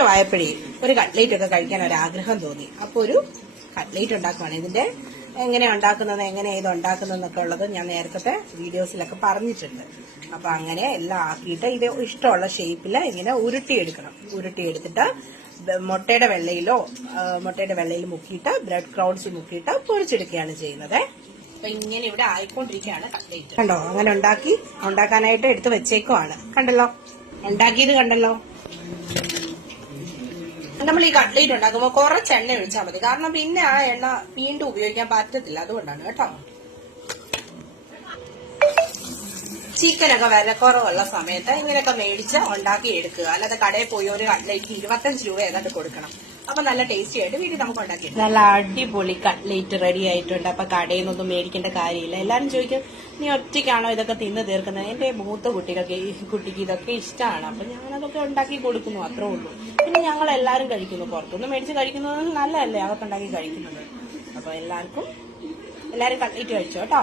വൈകുന്നേരം ആയപ്പോഴേ ഒരു കട്ട്ലേറ്റ് ഒക്കെ കഴിക്കാൻ ഒരു ആഗ്രഹം തോന്നി. അപ്പൊ ഒരു കട്ട്ലേറ്റ് ഉണ്ടാക്കുവാണ്. ഇതിന്റെ എങ്ങനെയാ ഉണ്ടാക്കുന്നത്, എങ്ങനെയാ ഇത് ഉണ്ടാക്കുന്നതെന്നൊക്കെ ഉള്ളത് ഞാൻ നേരത്തെ വീഡിയോസിലൊക്കെ പറഞ്ഞിട്ടുണ്ട്. അപ്പൊ അങ്ങനെ എല്ലാം ആക്കിയിട്ട് ഇത് ഇഷ്ടമുള്ള ഷേപ്പിൽ ഇങ്ങനെ ഉരുട്ടിയെടുത്തിട്ട് മുട്ടയുടെ വെള്ളയിൽ മുക്കിയിട്ട് ബ്രെഡ് ക്രൗൺസ് മുക്കിയിട്ട് പൊരിച്ചെടുക്കുകയാണ് ചെയ്യുന്നത്. അപ്പൊ ഇങ്ങനെ ഇവിടെ ആയിക്കൊണ്ടിരിക്കുകയാണ് കട്ട്ലേറ്റ്. കണ്ടോ, അങ്ങനെ ഉണ്ടാക്കാനായിട്ട് എടുത്ത് വെച്ചേക്കുവാണ്. കണ്ടല്ലോ, ഉണ്ടാക്കിയത് കണ്ടല്ലോ. നമ്മൾ ഈ കട്ട്ലേറ്റ് ഉണ്ടാക്കുമ്പോൾ കുറച്ച് എണ്ണ ഒഴിച്ചാൽ മതി, കാരണം പിന്നെ ആ എണ്ണ വീണ്ടും ഉപയോഗിക്കാൻ പറ്റത്തില്ല. അതുകൊണ്ടാണ് കേട്ടോ. ചിക്കനൊക്കെ വില കുറവുള്ള സമയത്ത് ഇങ്ങനെയൊക്കെ മേടിച്ച് ഉണ്ടാക്കി എടുക്കുക. അല്ലാതെ കടയിൽ പോയി ഒരു കട്ട്ലേറ്റ് 25 രൂപ ഏതാണ്ട് കൊടുക്കണം. അപ്പൊ നല്ല ടേസ്റ്റി ആയിട്ട് വീട്ടിൽ നമുക്ക് ഉണ്ടാക്കി. നല്ല അടിപൊളി കട്ട്ലേറ്റ് റെഡി ആയിട്ടുണ്ട്. അപ്പൊ കടയിൽ നിന്നൊന്നും മേടിക്കേണ്ട കാര്യമില്ല. എല്ലാരും ചോദിക്കും, നീ ഒറ്റയ്ക്കാണോ ഇതൊക്കെ തിന്ന് തീർക്കുന്നത്? എന്റെ മൂത്ത കുട്ടിക്ക് ഇതൊക്കെ ഇഷ്ടമാണ്. അപ്പൊ ഞാനതൊക്കെ ഉണ്ടാക്കി കൊടുക്കുന്നു, അത്രേ ഉള്ളൂ. പിന്നെ ഞങ്ങൾ എല്ലാരും കഴിക്കുന്നു. പുറത്തുനിന്ന് മേടിച്ച് കഴിക്കുന്നത് നല്ലതല്ലേ, അതൊക്കെ ഉണ്ടാക്കി കഴിക്കുന്നത്. അപ്പൊ എല്ലാരും കട്ട്ലേറ്റ് കഴിച്ചോ കേട്ടോ.